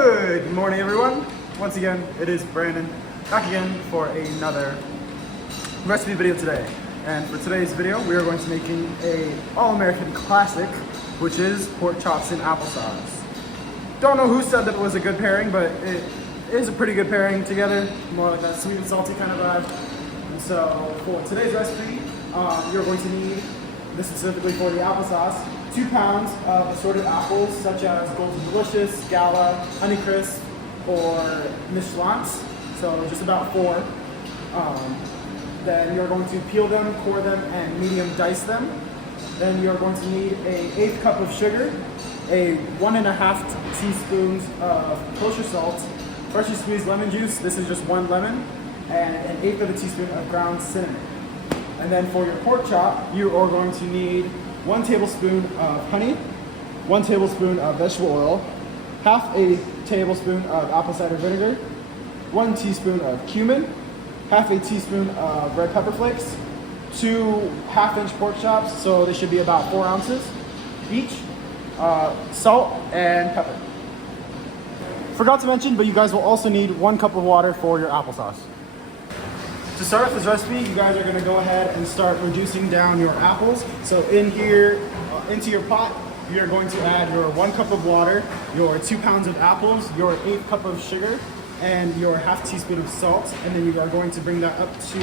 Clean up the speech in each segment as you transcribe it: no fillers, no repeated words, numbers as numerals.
Good morning, everyone. Once again, it is Brandon back again for another recipe video today. And for today's video, we are going to be making a all-American classic, which is pork chops in applesauce. Don't know who said that it was a good pairing, but it is a pretty good pairing together, more like that sweet and salty kind of vibe. And so for today's recipe, you're going to need, this specifically for the applesauce, 2 pounds of assorted apples such as Golden Delicious, Gala, Honeycrisp, or Michelins. So just about 4. Then you're going to peel them, core them, and medium dice them. Then you're going to need an 1/8 cup of sugar, a 1.5 teaspoons of kosher salt, freshly squeezed lemon juice. This is just 1 lemon, and an 1/8 of a teaspoon of ground cinnamon. And then for your pork chop, you are going to need 1 tablespoon of honey, 1 tablespoon of vegetable oil, half a tablespoon of apple cider vinegar, 1 teaspoon of cumin, half a teaspoon of red pepper flakes, 2 half-inch pork chops, so they should be about 4 ounces each, salt and pepper. Forgot to mention, but you guys will also need 1 cup of water for your applesauce. To start off this recipe, you guys are going to go ahead and start reducing down your apples. So in here, into your pot, you're going to add your 1 cup of water, your 2 pounds of apples, your 1/8 cup of sugar, and your half teaspoon of salt. And then you are going to bring that up to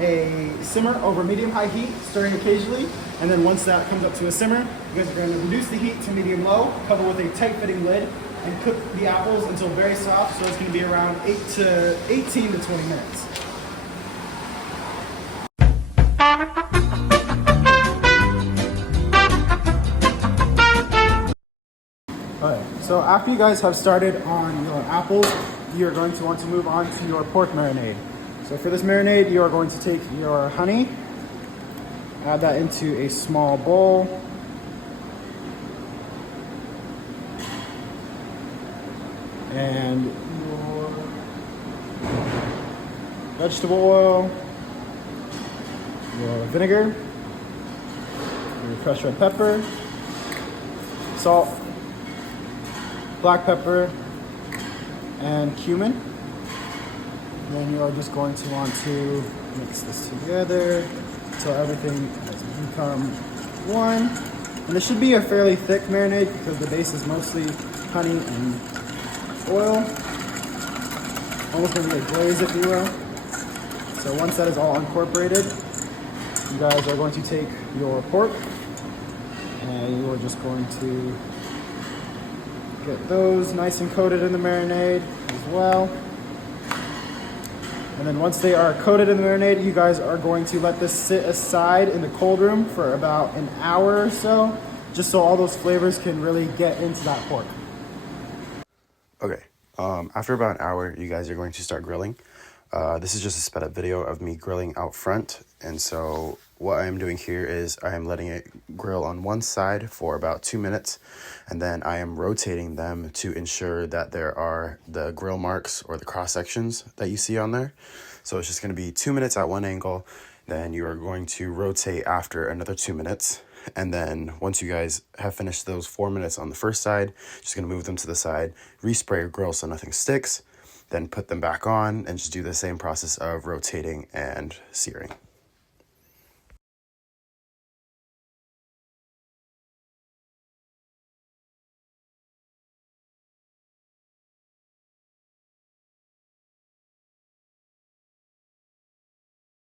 a simmer over medium-high heat, stirring occasionally. And then once that comes up to a simmer, you guys are going to reduce the heat to medium-low, cover with a tight-fitting lid, and cook the apples until very soft. So it's going to be around 18 to 20 minutes. Alright, so after you guys have started on your apples, you're going to want to move on to your pork marinade. So for this marinade, you are going to take your honey, add that into a small bowl, and your vegetable oil, your vinegar, your crushed red pepper, salt, black pepper, and cumin. And then you are just going to want to mix this together until everything has become one. And this should be a fairly thick marinade because the base is mostly honey and oil. Almost going to be a glaze, if you will. So once that is all incorporated, you guys are going to take your pork and you are just going to get those nice and coated in the marinade as well. And then once they are coated in the marinade, you guys are going to let this sit aside in the cold room for about an hour or so, just so all those flavors can really get into that pork. Okay, after about an hour, you guys are going to start grilling. This is just a sped up video of me grilling out front. And so what I am doing here is I am letting it grill on one side for about 2 minutes. And then I am rotating them to ensure that there are the grill marks or the cross sections that you see on there. So it's just going to be 2 minutes at one angle. Then you are going to rotate after another 2 minutes. And then once you guys have finished those 4 minutes on the first side, just going to move them to the side, respray your grill so nothing sticks, then put them back on and just do the same process of rotating and searing.